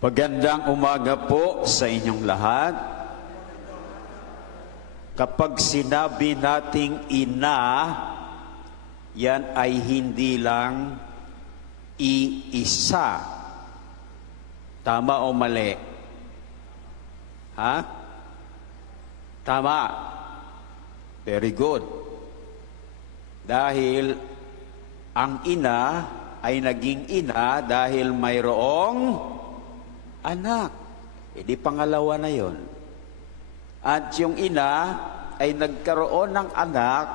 Magandang umaga po sa inyong lahat. Kapag sinabi nating ina, yan ay hindi lang iisa. Tama o mali? Ha? Tama. Very good. Dahil ang ina ay naging ina dahil mayroong anak. Di pangalawa na yon. At yung ina ay nagkaroon ng anak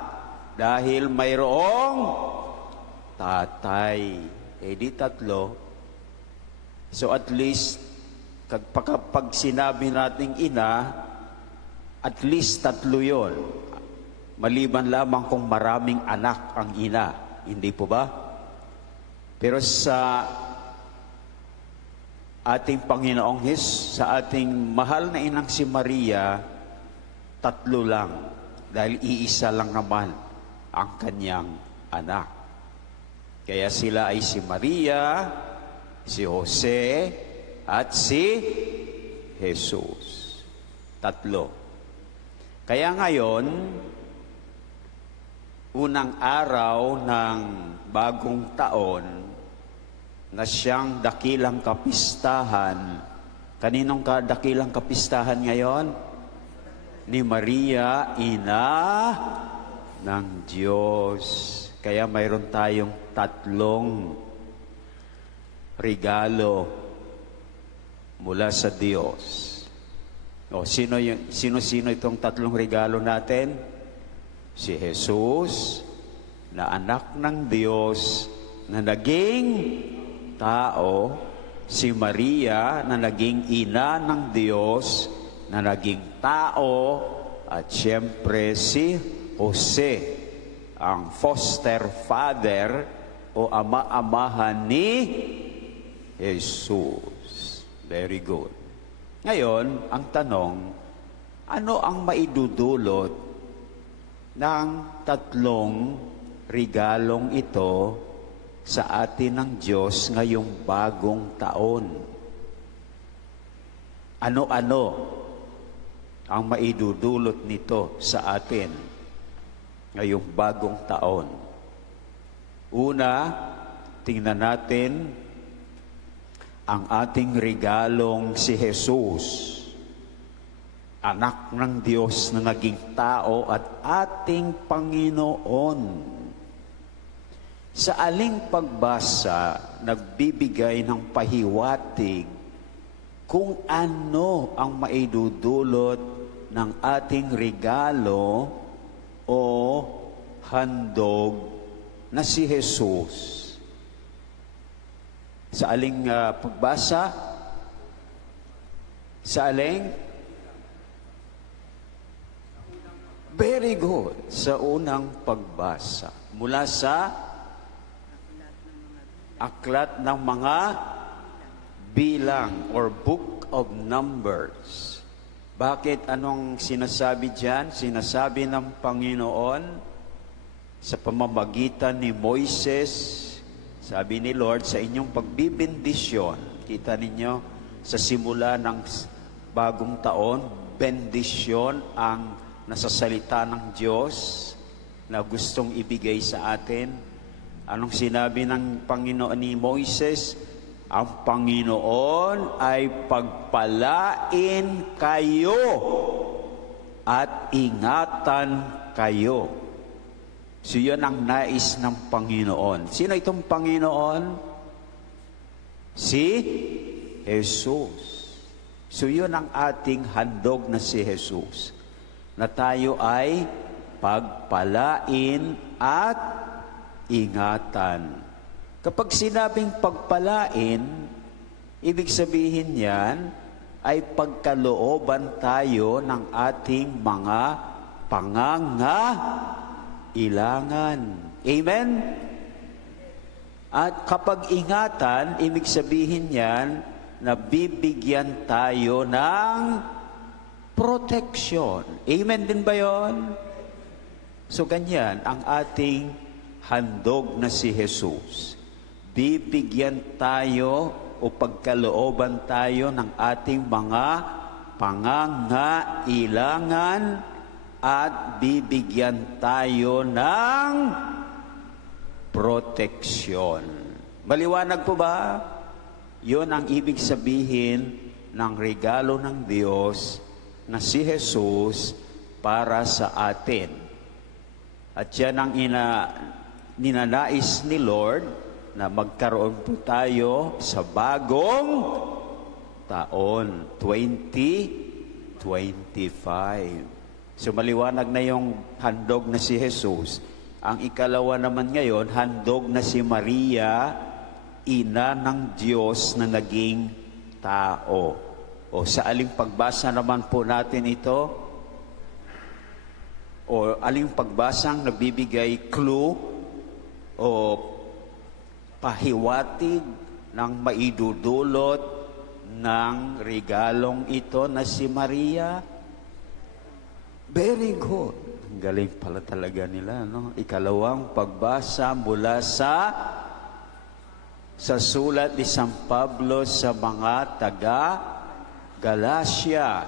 dahil mayroong tatay. Di tatlo. So at least, kapag sinabi nating ina, at least tatlo yon. Maliban lamang kung maraming anak ang ina. Hindi po ba? Pero sa ating Panginoong sa ating mahal na inang si Maria, tatlo lang. Dahil iisa lang naman ang kanyang anak. Kaya sila ay si Maria, si Jose, at si Jesus. Tatlo. Kaya ngayon, unang araw ng bagong taon, na siyang dakilang kapistahan. Kaninong dakilang kapistahan ngayon? Ni Maria, ina ng Diyos. Kaya mayroon tayong tatlong regalo mula sa Diyos. Sino-sino itong tatlong regalo natin? Si Jesus, na anak ng Diyos, na naging tao, si Maria na naging ina ng Diyos, na naging tao, at siyempre si Jose, ang foster father o ama-amahan ni Jesus. Very good. Ngayon, ang tanong, ano ang maidudulot ng tatlong regalong ito sa atin ng Diyos ngayong bagong taon? Ano-ano ang maidudulot nito sa atin ngayong bagong taon? Una, tingnan natin ang ating regalong si Jesus, anak ng Diyos na naging tao at ating Panginoon. Sa aling pagbasa, nagbibigay ng pahiwatig kung ano ang maidudulot ng ating regalo o handog na si Jesus. Sa aling pagbasa? Sa aling? Very good. Sa unang pagbasa. Mula sa Aklat ng mga Bilang or Book of Numbers. Bakit? Anong sinasabi diyan? Sinasabi ng Panginoon sa pamamagitan ni Moises, sabi ni Lord, sa inyong pagbibendisyon. Kita ninyo, sa simula ng bagong taon, bendisyon ang nasasalita ng Diyos na gustong ibigay sa atin. Anong sinabi ng Panginoon ni Moises? Ang Panginoon ay pagpalain kayo at ingatan kayo. So yun ang nais ng Panginoon. Sino itong Panginoon? Si Jesus. So yun ang ating handog na si Jesus. Na tayo ay pagpalain at ingatan. Kapag sinabing pagpalain, ibig sabihin yan ay pagkalooban tayo ng ating mga pangangailangan. Amen? At kapag ingatan, ibig sabihin yan na bibigyan tayo ng protection. Amen din ba yon? So ganyan ang ating handog na si Jesus. Bibigyan tayo o o pagkalooban tayo ng ating mga pangangailangan at bibigyan tayo ng proteksyon. Maliwanag po ba? Yun ang ibig sabihin ng regalo ng Diyos na si Jesus para sa atin. At yan ang ninanais ni Lord na magkaroon po tayo sa bagong taon, 2025. So maliwanag na yung handog na si Jesus. Ang ikalawa naman ngayon, handog na si Maria, ina ng Diyos na naging tao. O sa aling pagbasa naman po natin ito, o aling pagbasang nagbibigay clue o pahiwatig ng maidudulot ng regalong ito na si Maria? Very good. Ang galing pala talaga nila, no? Ikalawang pagbasa mula sa sulat ni San Pablo sa mga taga-Galacia.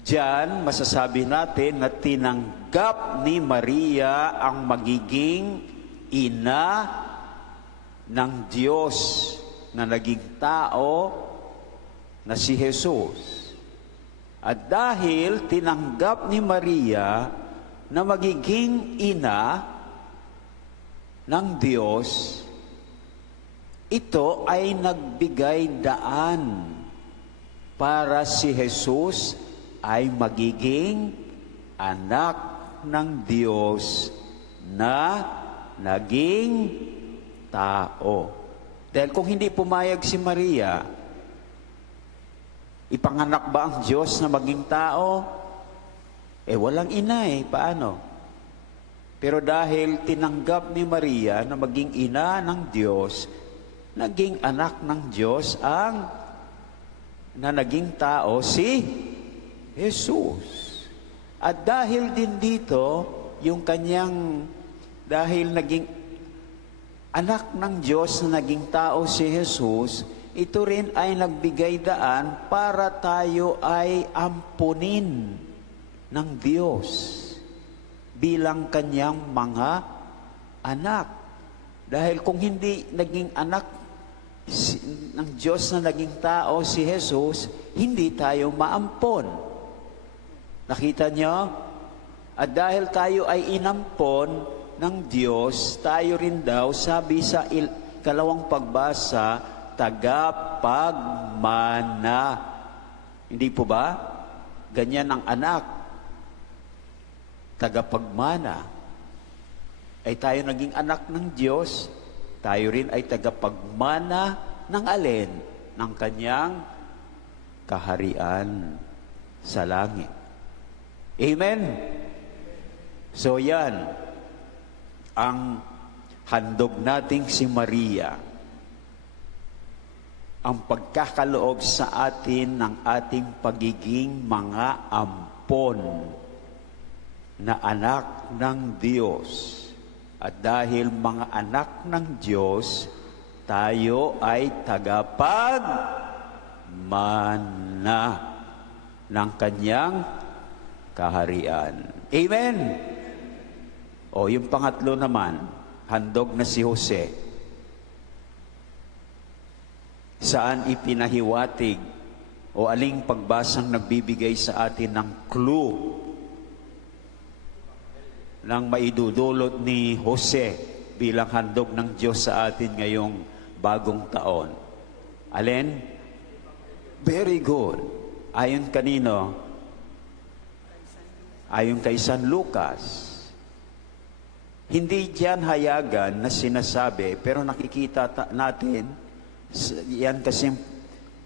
Diyan, masasabi natin na tinanggap ni Maria ang magiging ina ng Diyos na naging tao na si Jesus. At dahil tinanggap ni Maria na magiging ina ng Diyos, ito ay nagbigay daan para si Jesus ay magiging anak ng Diyos na naging tao. Dahil kung hindi pumayag si Maria, ipanganak ba ang Diyos na maging tao? Walang ina paano? Pero dahil tinanggap ni Maria na maging ina ng Diyos, naging anak ng Diyos na naging tao si Jesus. At dahil din dito, dahil naging anak ng Diyos na naging tao si Jesus, ito rin ay nagbigay daan para tayo ay ampunin ng Diyos bilang kanyang mga anak. Dahil kung hindi naging anak ng Diyos na naging tao si Jesus, hindi tayo maampon. Nakita niyo? At dahil tayo ay inampon ng Diyos, tayo rin daw, sabi sa ikalawang pagbasa, tagapagmana. Hindi po ba? Ganyan ang anak. Tagapagmana. Ay tayo naging anak ng Diyos, tayo rin ay tagapagmana ng alin? Ng kanyang kaharian sa langit. Amen? So yan, ang handog nating si Maria, ang pagkakaloob sa atin ng ating pagiging mga ampon na anak ng Diyos. At dahil mga anak ng Diyos, tayo ay tagapagmana ng kanyang kaharian. Amen? O yung pangatlo naman, handog na si Jose. Saan ipinahiwatig o aling pagbasang nagbibigay sa atin ng clue ng maidudulot ni Jose bilang handog ng Diyos sa atin ngayong bagong taon? Alin? Very good. Ayon kanino? Ayon kay San Lucas. Hindi diyan hayagan na sinasabi, pero nakikita natin, yan kasi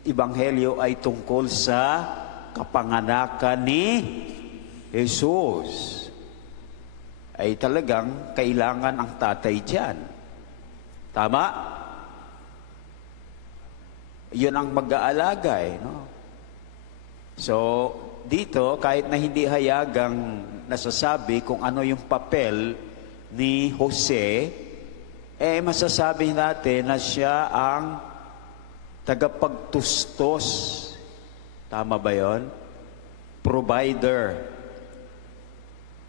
Ebanghelyo ay tungkol sa kapanganakan ni Jesus. Ay talagang kailangan ang tatay diyan. Tama? Yun ang mag-aalaga no? So, dito, kahit na hindi hayagang nasasabi kung ano yung papel ni Jose, masasabi natin na siya ang tagapagtustos. Tama ba yon? Provider.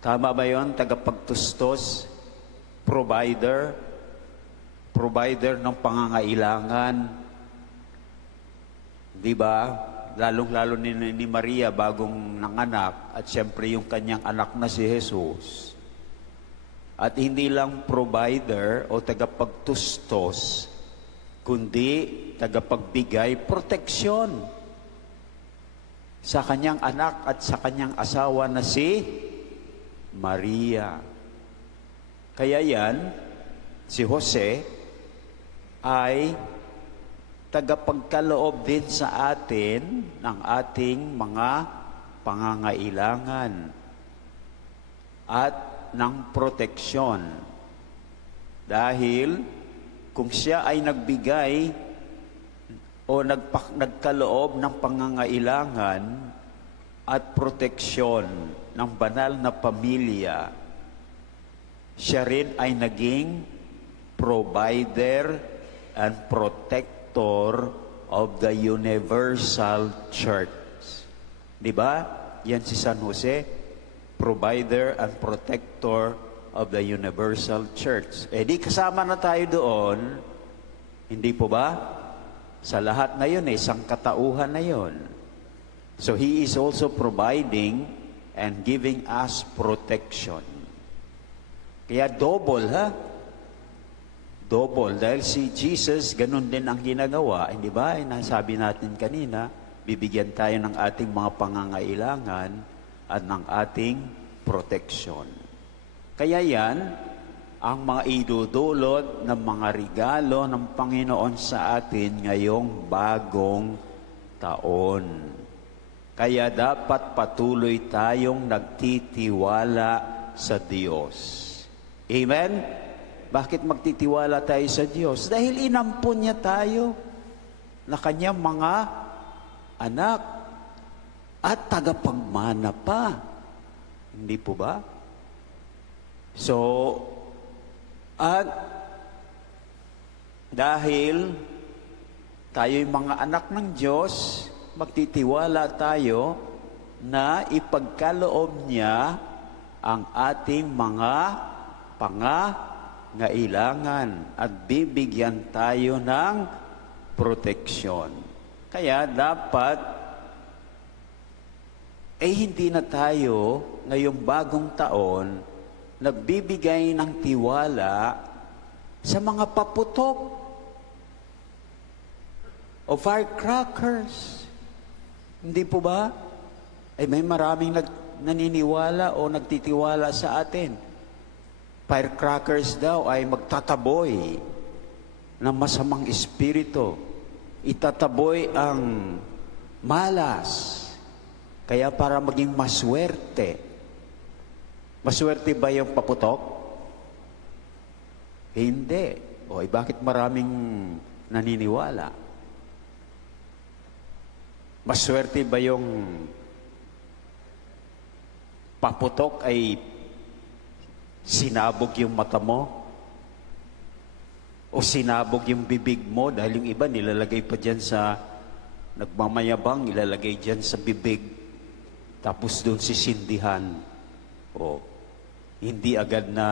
Tama ba yon? Tagapagtustos. Provider. Provider ng pangangailangan. Di ba? Lalong-lalo ni Maria bagong nanganak at siyempre yung kanyang anak na si Jesus. At hindi lang provider o tagapagtustos, kundi tagapagbigay proteksyon sa kanyang anak at sa kanyang asawa na si Maria. Kaya yan, si Jose ay tagapagkaloob din sa atin ng ating mga pangangailangan at ng proteksyon. Dahil kung siya ay nagbigay o nagkaloob ng pangangailangan at proteksyon ng banal na pamilya, siya rin ay naging provider and protector of the universal church. Di ba? Yan si San Jose, provider and protector of the universal church. Eh di kasama na tayo doon, hindi po ba? Sa lahat na yun sangkatauhan na yun. So He is also providing and giving us protection. Kaya double, ha? Double. Dahil si Jesus, ganun din ang ginagawa. Hindi ba? Nasabi natin kanina, bibigyan tayo ng ating mga pangangailangan at ng ating protection. Kaya yan, ang mga idudulot ng mga regalo ng Panginoon sa atin ngayong bagong taon. Kaya dapat patuloy tayong nagtitiwala sa Diyos. Amen? Bakit magtitiwala tayo sa Diyos? Dahil inampun niya tayo na kanyang mga anak at tagapagmana pa. Hindi po ba? So, at dahil tayo'y mga anak ng Diyos, magtitiwala tayo na ipagkaloob niya ang ating mga pangangailangan at bibigyan tayo ng proteksyon. Kaya dapat hindi na tayo ngayong bagong taon nagbibigay ng tiwala sa mga paputok o firecrackers. Hindi po ba? May maraming naniniwala o nagtitiwala sa atin. Firecrackers daw ay magtataboy ng masamang espiritu. Itataboy ang malas. Kaya para maging maswerte. Maswerte ba yung paputok? Hindi. Bakit maraming naniniwala? Maswerte ba yung paputok ay sinabog yung mata mo? O sinabog yung bibig mo? Dahil yung iba nilalagay pa dyan sa nagmamayabang, ilalagay dyan sa bibig. Tapos doon sisindihan. Hindi agad na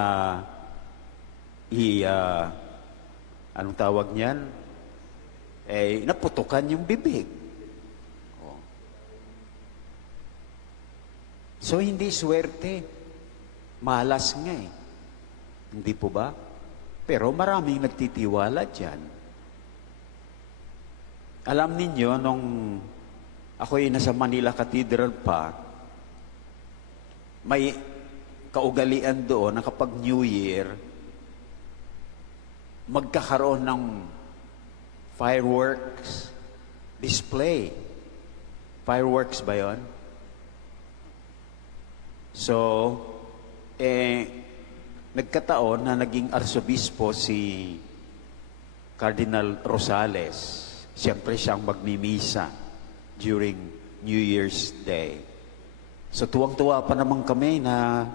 anong tawag niyan? Naputukan yung bibig. So, hindi swerte. Malas nga Hindi po ba? Pero maraming nagtitiwala dyan. Alam ninyo, nung ako'y nasa Manila Cathedral pa, may kaugalian doon na kapag New Year, magkakaroon ng fireworks display. Fireworks ba yun? So, nagkataon na naging arsobispo si Cardinal Rosales. Siyempre siyang magmimisa during New Year's Day. So tuwang-tuwa pa naman kami na,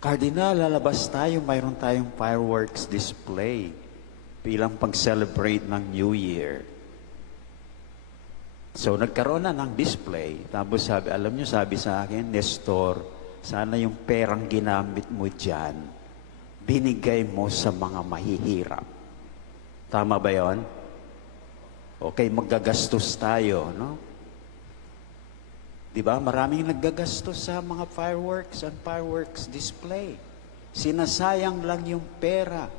Cardinal, lalabas tayo, mayroon tayong fireworks display bilang pag-celebrate ng New Year. So, nagkaroon na ng display. Tapos sabi, alam nyo, sabi sa akin, Nestor, sana yung perang ginamit mo dyan, binigay mo sa mga mahihirap. Tama ba yon? Okay, maggagastos tayo, no? Diba? Maraming naggagastos sa mga fireworks and fireworks display. Sinasayang lang yung pera.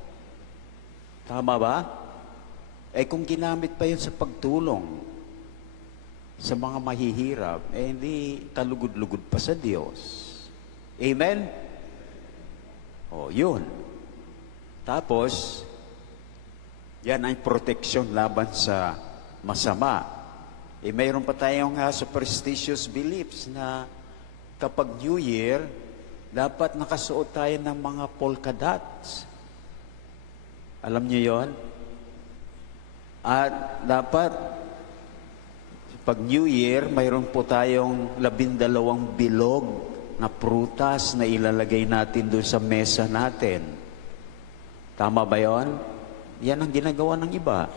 Tama ba? Eh kung ginamit pa yun sa pagtulong sa mga mahihirap, eh hindi kalugod-lugod pa sa Diyos. Amen? O, yun. Tapos, yan ay proteksyon laban sa masama. Eh, mayroon pa tayong superstitious beliefs na kapag New Year, dapat nakasuot tayo ng mga polka dots. Alam niyo yon? At dapat, pag New Year, mayroon po tayong 12 bilog na prutas na ilalagay natin doon sa mesa natin. Tama ba yon? Yan ang ginagawa ng iba.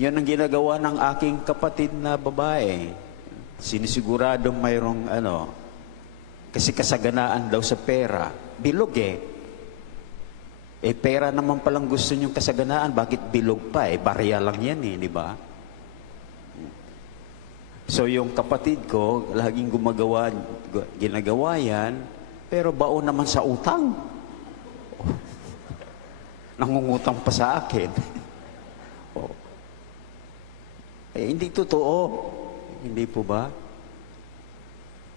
Yan ang ginagawa ng aking kapatid na babae. Sinisiguradong mayroong kasi kasaganaan daw sa pera. Bilog eh. Eh pera naman palang gusto niyong kasaganaan, bakit bilog pa eh? Barya lang yan eh, di ba? So yung kapatid ko, laging ginagawa yan, pero baon naman sa utang. Nangungutang pa sa akin. Eh, hindi totoo. Hindi po ba?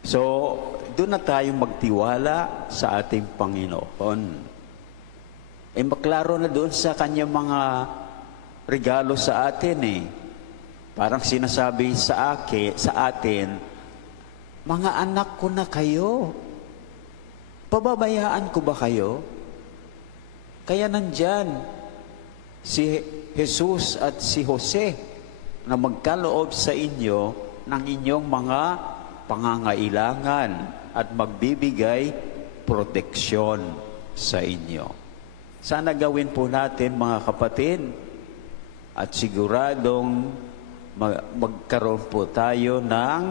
So, doon na tayong magtiwala sa ating Panginoon. Eh, maklaro na doon sa kanyang mga regalo sa atin eh. Parang sinasabi sa atin, mga anak ko na kayo. Pababayaan ko ba kayo? Kaya nandyan si Jesus at si Jose na magkaloob sa inyo ng inyong mga pangangailangan at magbibigay proteksyon sa inyo. Sana gawin po natin, mga kapatid, at siguradong magkaroon po tayo ng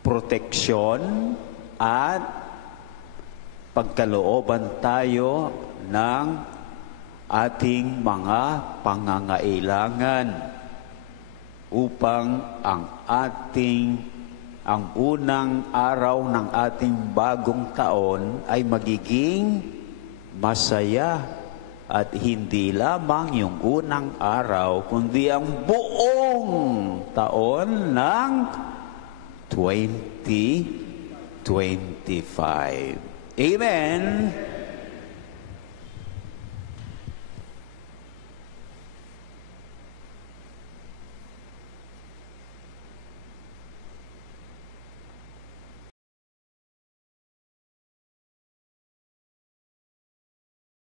proteksyon at pagkalooban tayo ng ating mga pangangailangan upang ang unang araw ng ating bagong taon ay magiging masaya at hindi lamang yung unang araw, kundi ang buong taon ng 2025. Amen!